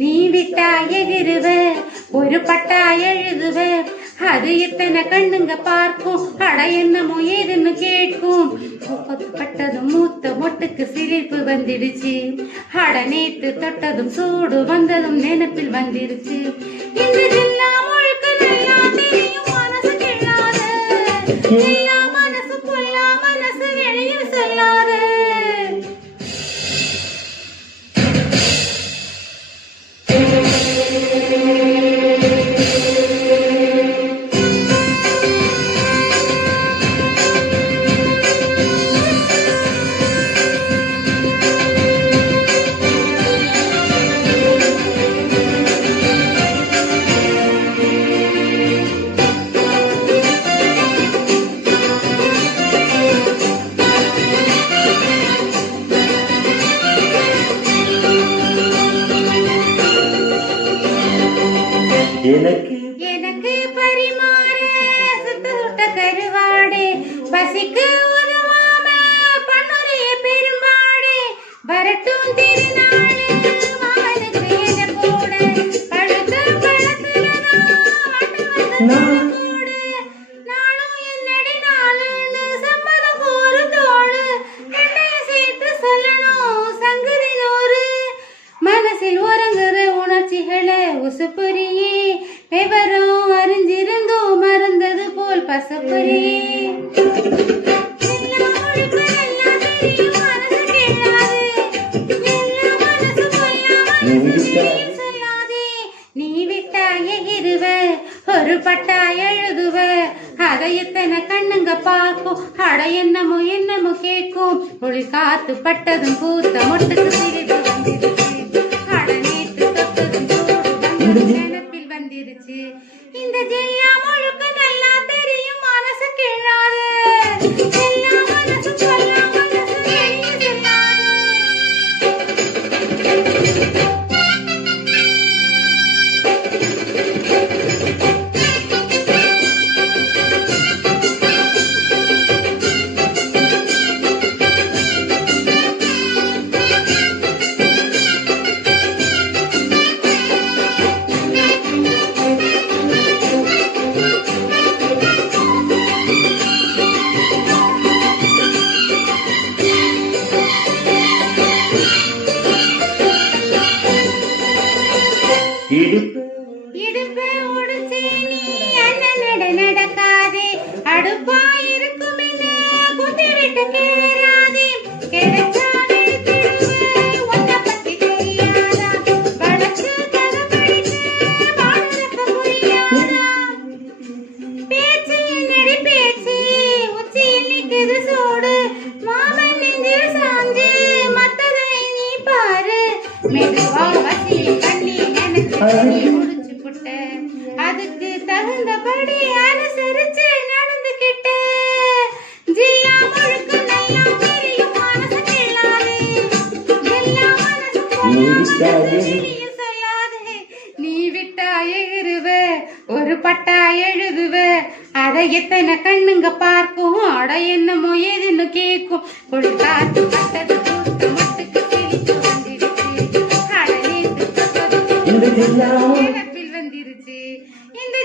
நீ விட்டா எகிருவ ஒரு பட்டா எழுதுவ அது எத்தனை கண்ணுங்க பார்க்கும் அட என்னமோ ஏதுன்னு கேட்கும் பட்டதும் மூத்த மொட்டுக்கு சிரிப்பு வந்துடுச்சு அட நேத்து தொட்டதும் சூடு வந்ததும் நினைப்பில் வந்துருச்சு இந்த ஜில்லா முழுக்க நல்லா தெரியும் மனசு கிள்ளாத எல்லா மனசு பொல்லா மனசு வெளியில் சொல்லாத எனக்கு பரிமாற சுத்த சுட்ட கருவாடு பசிக்கு உதவாம பண்ணுறைய பெரும்பாடு வரட்டும் திருநாடு மாமனுக்கு என கூட பழுத்த பழத்துலதான் நானும் என்னடி நாளுன்னு சம்மதம் கூறு தோடு என்னைய சேர்த்து சொல்லணும் சங்கதி நூறு மனசில் உறங்குற உணர்ச்சிகளை உசுப்புரியே விவரம் அறிஞ்சிருந்தோம் மறந்தது போல் பசப்புரியே நீ விட்டா எகிருவ ஒரு பட்டா எழுதுவ அதை எத்தனை கண்ணுங்க பார்க்கும் அட என்னமோ என்னமோ கேட்கும் ஒளி காத்து பட்டதும் பூத்த மொட்டுக்கு சிரிப்பு வந்துருச்சு அட நேற்று தொட்டதும் சூடு நினைப்பில் வந்துருச்சு இந்த ஜெல்லா முழுக்க நல்லா தெரியும் மனசு கிள்ளாத எல்லா மனசு கொல்லா மனசு வெளியே சொல்லாத இடுப்பு உடுச்சு நீ என்ன நடக்காதே அடுப்பா இருக்கும் என்ன குத்தி விட்டு கேளாதே கிடைச்சா எடுத்துடுவேன் உன்னை பத்தி தெரியாதா வளர்ச்சி கதை படிச்சு பாடுறப்ப புரியாதா பேச்சு என்னடி பேச்சு உச்சியில் நிக்குது சூடு மாமன் நெஞ்சில் சாஞ்சு மத்ததை நீ பாரு மெதுவா வசி கண்ணி முடிச்சு புட்ட அதுக்கு தகுந்தபடி அனுசரிச்சு நடந்துகிட்ட ஜில்லா முழுக்க நல்லா தெரியும் மனசு கிள்ளாதே எல்லா மனசு சொல்லாதே நீ விட்டா எகிருவ ஒரு பட்டா எழுதுவ அதை எத்தனை கண்ணுங்க பார்க்கும் அட என்னமோ ஏதுன்னு கேட்கும் ஒரு காத்து பட்டது பூத்த மொட்டுக்கு சிரிப்பு வந்துடுச்சு அட நேற்று தொட்டது வந்துருச்சு இந்த